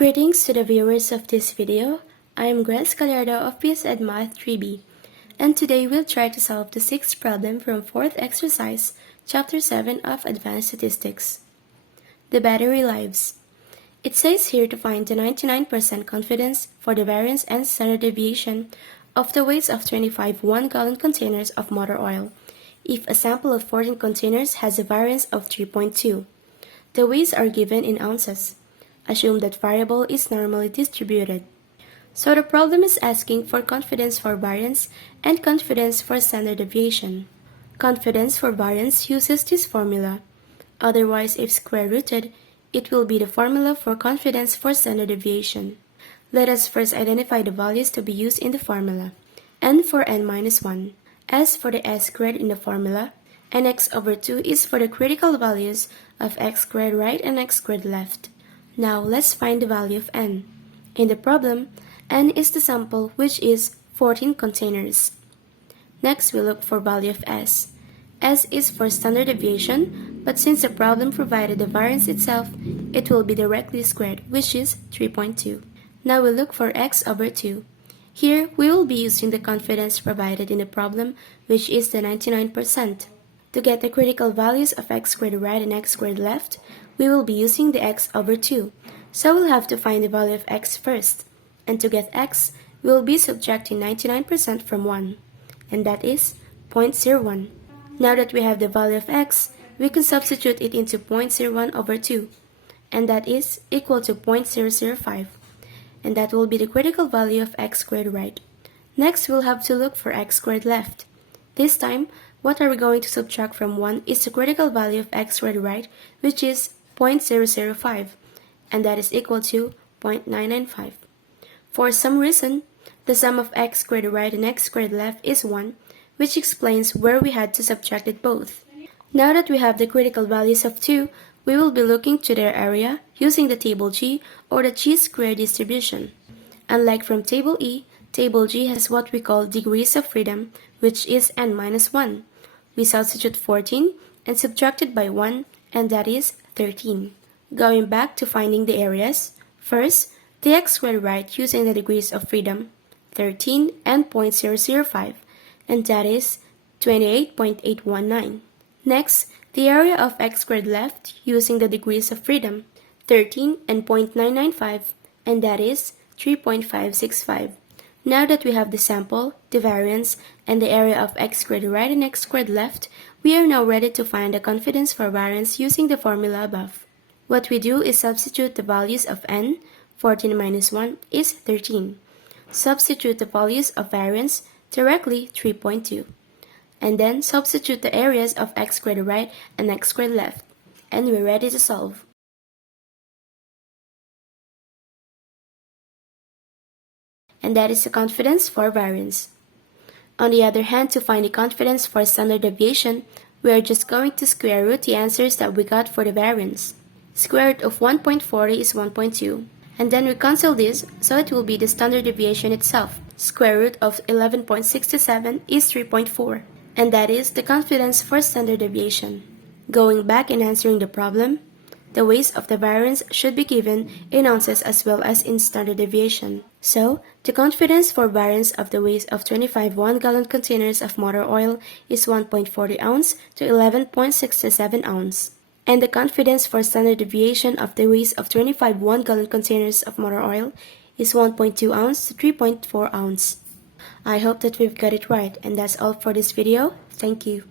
Greetings to the viewers of this video. I am Grace Gallardo of PSED Math 3B, and today we'll try to solve the sixth problem from 4th exercise, Chapter 7 of Advanced Statistics. The battery lives. It says here to find the 99% confidence for the variance and standard deviation of the weights of 25 1-gallon containers of motor oil if a sample of 14 containers has a variance of 3.2. The weights are given in ounces. Assume that variable is normally distributed. So the problem is asking for confidence for variance and confidence for standard deviation. Confidence for variance uses this formula. Otherwise, if square-rooted, it will be the formula for confidence for standard deviation. Let us first identify the values to be used in the formula. N for n-1, S for the s squared in the formula, and x over 2 is for the critical values of x squared right and x squared left. Now let's find the value of n. In the problem, n is the sample, which is 14 containers. Next, we look for value of s. S is for standard deviation, but since the problem provided the variance itself, it will be directly squared, which is 3.2. Now we look for x over 2. Here, we will be using the confidence provided in the problem, which is the 99%. To get the critical values of x squared right and x squared left, we will be using the x over 2. So we'll have to find the value of x first. And to get x, we will be subtracting 99% from 1. And that is 0.01. Now that we have the value of x, we can substitute it into 0.01 over 2. And that is equal to 0.005. And that will be the critical value of x squared right. Next, we'll have to look for x squared left. This time, what are we going to subtract from 1 is the critical value of x squared right, which is 0.005, and that is equal to 0.995. For some reason, the sum of x squared right and x squared left is 1, which explains where we had to subtract it both. Now that we have the critical values of 2, we will be looking to their area using the table G or the chi-square distribution. Unlike from table E, table G has what we call degrees of freedom, which is n-1. We substitute 14 and subtract it by 1, and that is 13. Going back to finding the areas, first, the x squared right using the degrees of freedom, 13 and 0.005, and that is 28.819. Next, the area of x squared left using the degrees of freedom, 13 and 0.995, and that is 3.565. Now that we have the sample, the variance, and the area of x squared right and x squared left, we are now ready to find the confidence for variance using the formula above. What we do is substitute the values of n, 14 minus 1 is 13. Substitute the values of variance, directly 3.2. And then substitute the areas of x squared right and x squared left. And we're ready to solve. And that is the confidence for variance. On the other hand, to find the confidence for standard deviation, we are just going to square root the answers that we got for the variance. Square root of 1.40 is 1.2, and then we cancel this, so it will be the standard deviation itself. Square root of 11.67 is 3.4, and that is the confidence for standard deviation. Going back and answering the problem, the weights of the variance should be given in ounces as well as in standard deviation. So, the confidence for variance of the weights of 25 1-gallon containers of motor oil is 1.40 ounce to 11.67 ounce. And the confidence for standard deviation of the weights of 25 1-gallon containers of motor oil is 1.2 ounce to 3.4 ounce. I hope that we've got it right, and that's all for this video. Thank you.